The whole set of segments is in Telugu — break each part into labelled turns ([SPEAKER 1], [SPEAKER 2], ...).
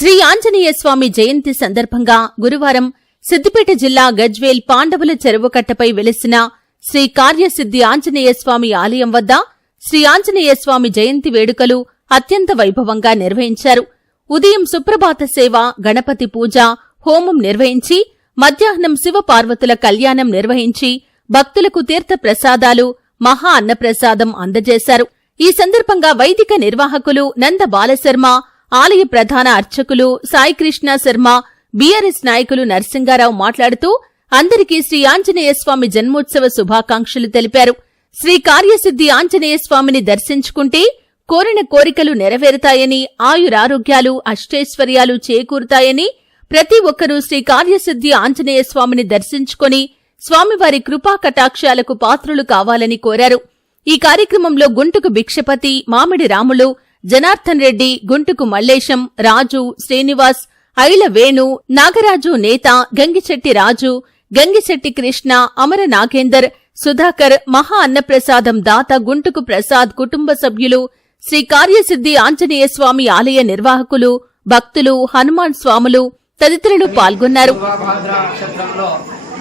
[SPEAKER 1] శ్రీ ఆంజనేయ స్వామి జయంతి సందర్భంగా గురువారం సిద్దిపేట జిల్లా గజ్వేల్ పాండవుల చెరువుకట్టపై వెలిసిన శ్రీ కార్యసిద్ధి ఆంజనేయ స్వామి ఆలయం వద్ద శ్రీ ఆంజనేయ స్వామి జయంతి వేడుకలు అత్యంత వైభవంగా నిర్వహించారు. ఉదయం సుప్రభాత సేవ గణపతి పూజ హోమం నిర్వహించి మధ్యాహ్నం శివపార్వతుల కళ్యాణం నిర్వహించి భక్తులకు తీర్థ ప్రసాదాలు మహా అన్నప్రసాదం అందజేశారు. ఈ సందర్భంగా వైదిక నిర్వాహకులు నంద బాలశర్మ ఆలయ ప్రధాన అర్చకులు సాయికృష్ణ శర్మ బీఆర్ఎస్ నాయకులు నరసింగారావు మాట్లాడుతూ అందరికీ శ్రీ ఆంజనేయ స్వామి జన్మోత్సవ శుభాకాంక్షలు తెలిపారు. శ్రీ కార్యసిద్ధి ఆంజనేయ స్వామిని దర్శించుకుంటే కోరిన కోరికలు నెరవేరుతాయని ఆయురారోగ్యాలు అష్టైశ్వర్యాలు చేకూరుతాయని ప్రతి ఒక్కరూ శ్రీ కార్యసిద్ధి ఆంజనేయ స్వామిని దర్శించుకొని స్వామివారి కృపా కటాక్షాలకు పాత్రులు కావాలని కోరారు. ఈ కార్యక్రమంలో గుంటుకు భిక్షపతి మామిడి రాములు జనార్దన్ రెడ్డి గుంటుకు మల్లేశం రాజు శ్రీనివాస్ ఐల వేణు నాగరాజు నేత గంగిశెట్టి రాజు గంగిశెట్టి కృష్ణ అమర నాగేందర్ సుధాకర్ మహా అన్నప్రసాదం దాత గుంటుకు ప్రసాద్ కుటుంబ సభ్యులు శ్రీ కార్యసిద్ధి ఆంజనేయ స్వామి ఆలయ నిర్వాహకులు భక్తులు హనుమాన్ స్వాములు తదితరులు పాల్గొన్నారు.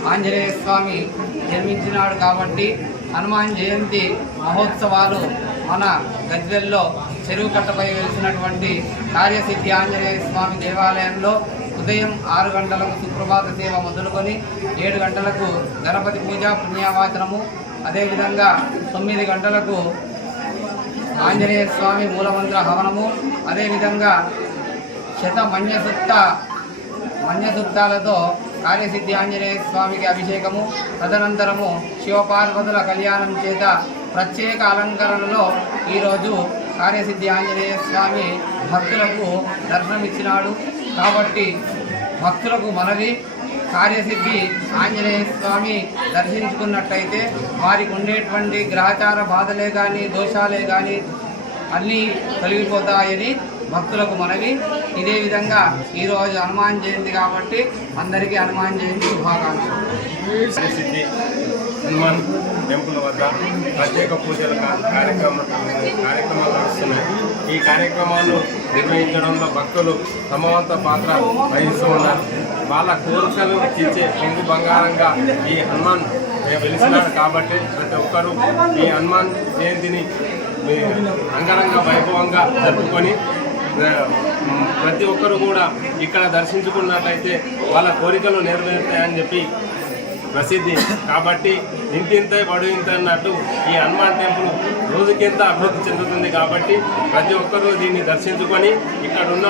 [SPEAKER 2] ఆంజనేయ స్వామి జన్మించినాడు కాబట్టి హనుమాన్ జయంతి మహోత్సవాలు మన గజ్వెల్లో చెరువు కట్టపై వెలిసినటువంటి కార్యసిద్ధి ఆంజనేయ స్వామి దేవాలయంలో ఉదయం ఆరు గంటలకు సుప్రభాత సేవ మొదలుకొని ఏడు గంటలకు గణపతి పూజ పుణ్యావాచనము అదేవిధంగా తొమ్మిది గంటలకు ఆంజనేయ స్వామి మూలమంత్ర హవనము అదేవిధంగా శత మన్యసుత్త మన్యసుత్తాలతో కార్యసిద్ధి ఆంజనేయ స్వామికి అభిషేకము తదనంతరము శివపార్వతుల కళ్యాణం చేత ప్రత్యేక అలంకరణలో ఈరోజు కార్యసిద్ధి ఆంజనేయ స్వామి భక్తులకు దర్శనమిచ్చినాడు. కాబట్టి భక్తులకు మనవి కార్యసిద్ధి ఆంజనేయ స్వామి దర్శించుకున్నట్టయితే వారికి ఉండేటువంటి గ్రహచార బాధలే కానీ దోషాలే కానీ అన్నీ తొలగిపోతాయని భక్తులకు మనవి. ఇదే విధంగా ఈరోజు హనుమాన్ జయంతి కాబట్టి అందరికీ హనుమాన్ జయంతి శుభాకాంక్షలు.
[SPEAKER 3] హనుమాన్ టెంపుల్ వద్ద ప్రత్యేక పూజల కార్యక్రమం కార్యక్రమాలు నడుస్తున్నాయి. ఈ కార్యక్రమాలు నిర్వహించడంలో భక్తులు సమవంత పాత్ర వహిస్తూ ఉన్నారు. వాళ్ళ కోరికలు తీర్చే పొంగు బంగారంగా ఈ హనుమాన్ వెలిసినాడు కాబట్టి ప్రతి ఒక్కరూ ఈ హనుమాన్ జయంతిని అంగరంగ వైభవంగా జరుపుకొని ప్రతి ఒక్కరు కూడా ఇక్కడ దర్శించుకున్నట్లయితే వాళ్ళ కోరికలు నెరవేరుతాయని చెప్పి ప్రసిద్ధి. కాబట్టి ఇంతింత బడు ఇంత అన్నట్టు ఈ హనుమాన్ టెంపుల్ రోజుకింత అభివృద్ధి చెందుతుంది కాబట్టి ప్రతి ఒక్కరూ దీన్ని దర్శించుకొని ఇక్కడ ఉన్న